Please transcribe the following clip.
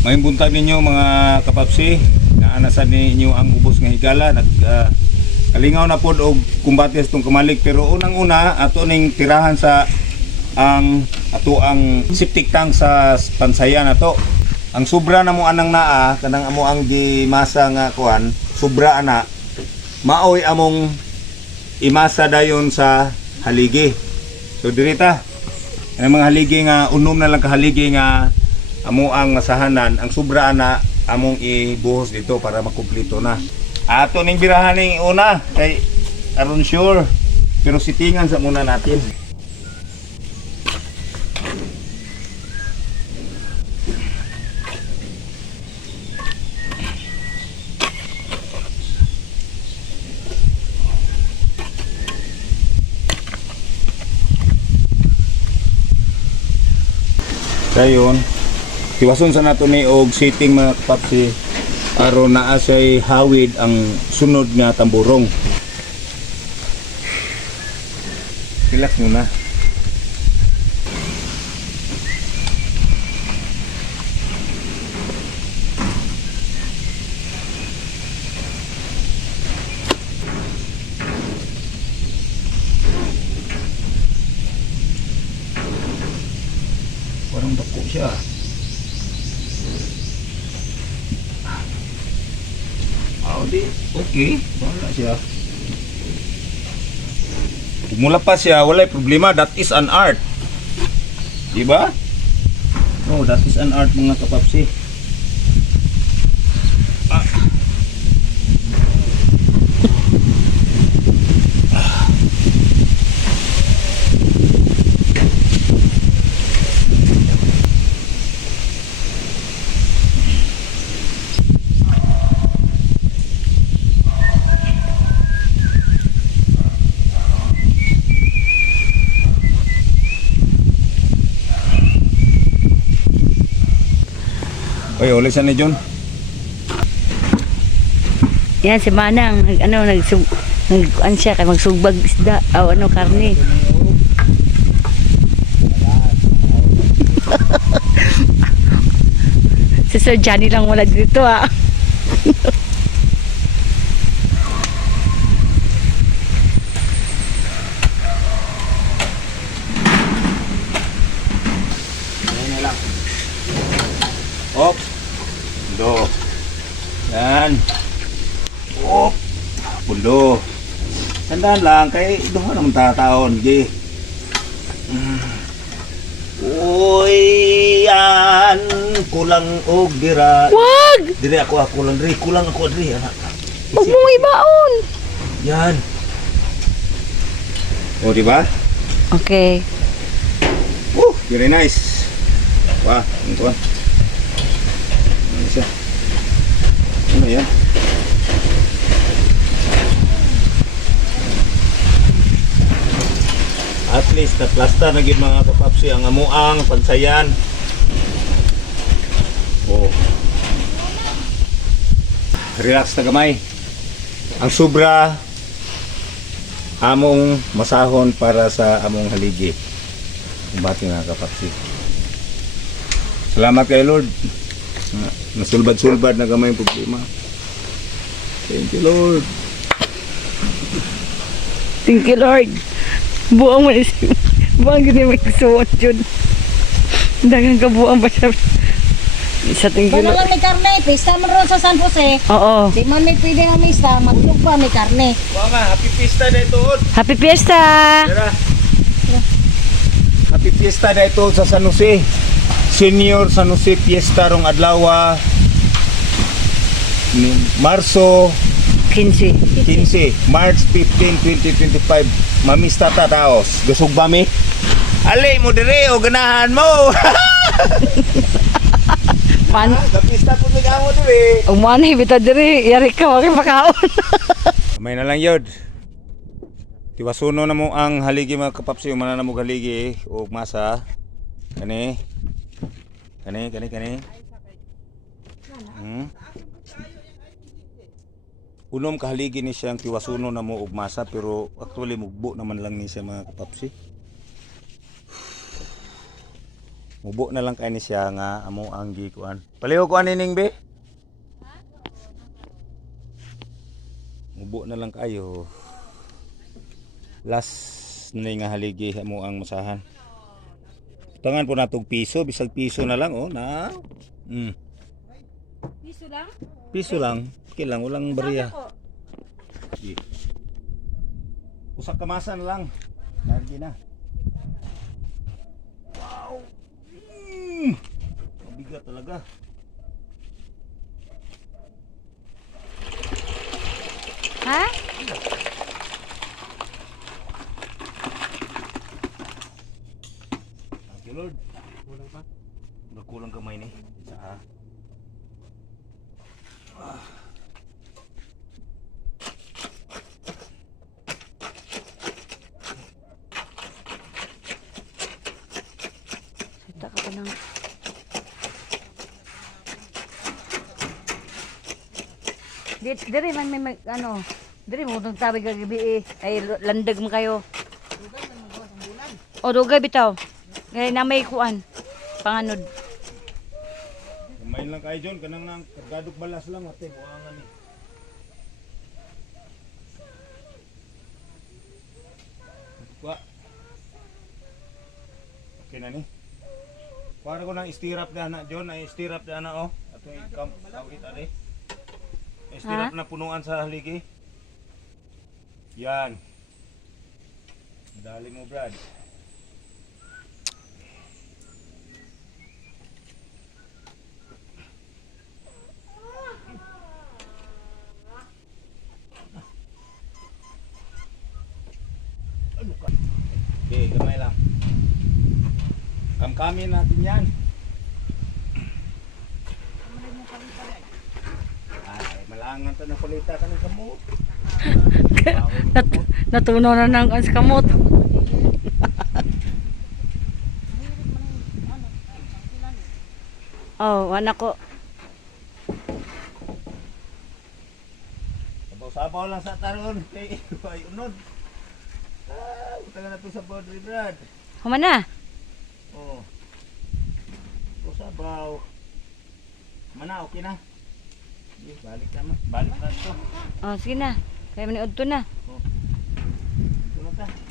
May buntag ninyo mga kapapsi na anasan ninyo ang ubos nga higala nag ah, kalingaw na pod og kumbate sa itong kamalik pero unang-una ato ning tirahan sa ang ato ang septic tank sa pansayan nato. Ang sobra na mo anang naa kanang amo ang di masa nga kuan, sobra ana. Maoy among imasa dayon sa haligi. So dirita, ang mga haligi nga unom na lang kahaligi nga amo ang masahanan, ang sobra na among ibuhos dito para makumpleto na. Ato ning birahan ning una kay aron sure pero sitingan sa muna natin. Dayon, tiwason sa nato ni og sitting mga kapapsi aron naa say hawid ang sunod nga tamburong. Relax muna. Parang dako siya. Ah, di. Okay. Wala siya. Kung mula pa siya, wala problema. That is an art. Di ba? Oh, that is an art mga kapapsi. Oy, ulit sa ni John. Yan si Manang, nag, ano, nagsug, nag, ano siya, kay magsugbag isda, o ano, karne. si Sir Johnny lang wala dito, ah. Tandaan lang, kay doon naman tataon. Di. Uy, yan. Kulang og dira. Wag! Diri ako, ako lang diri. Kulang ako diri. anak. Huwag mong ibaon! Yan. O, di ba? Okay. Oh, very nice. Wah, kuwan. Ano siya? Ano yan? At least na gid mga kapapsi ang amuang pansayan. Oh. Relax na gamay. Ang sobra among masahon para sa among haligi. Bati nga kapapsi. Salamat kay Lord. Na- Nasulbad-sulbad na gamay ang problema. Thank you Lord. Thank you, Lord. Buang mo isip. Buang gini mo isuot yun. Dagang kabuang pa siya. Thank you, Kung lang may karne, pista mo ron sa San Jose. Oo. Di man may pwede ang mista, maglog pa may karne. Nga, happy pista na ito. Happy Fiesta! Tara. Happy fiesta na ito sa San Jose. Senior San Jose Fiesta rong adlaw ni Marso 15. 15, March 15, 2025. Mamista ta taos. Gusog ba mi? Ali mo dire o ganahan mo. Man, Kapista po mi kamo dire. umanay bita diri. Yari ka, wag makaon. May na lang yod. Tiwasuno na mo ang haligi mga kapapsi, umana na mo haligi o masa. Kani. Kani, kani, kani. Hmm? Unom kahaligi ni siyang tiwasuno na mo og masa pero actually mugbo naman lang ni siya mga kapapsi. Mubo na lang kay ni siya nga amo ang gikuan. Paliho ko anining be. Mubo na lang kayo. Last na nga haligi amo ang masahan. Tangan po natog piso, bisag piso na lang oh na. Mm. Piso lang? Piso lang. Okay lang, walang bariya. Sige. Usak kamasan lang. Lagi na. Wow! Mm! Mabigat talaga. Ha? Thank you Lord. Kulang pa? Nagkulang kamay ni. Sa ah. Sita ka pa ng... Di, diri man may mag, ano, diri mo itong tabi ka gabi eh. Ay, landag mo kayo. O, dugay bitaw. Kaya na may kuan. Panganod. Kamay lang kayo John. Kanang nang kadadok balas lang. Ate, buwangan ni. Wa. Okay na ni. Para ko nang istirap na na John. Ay istirap na na oh. Ato ikam. Awit ade. Istirap na punuan sa haligi. Yan. Dali mo Brad. Okay, gamay lang. Kamkamin natin yan. Ay, malangan to na kulita ka ng kamot. Nat natunaw na ng as kamot. oh, anak ko. Sabaw-sabaw lang sa taron. Kay ay unod. Ah, utaga na to sa boundary brad. Human na. Oh. Sabaw. Mana okay na. Balik na. Balik na to. Oh, sige na. Kaya maniod to na. Ito na ta.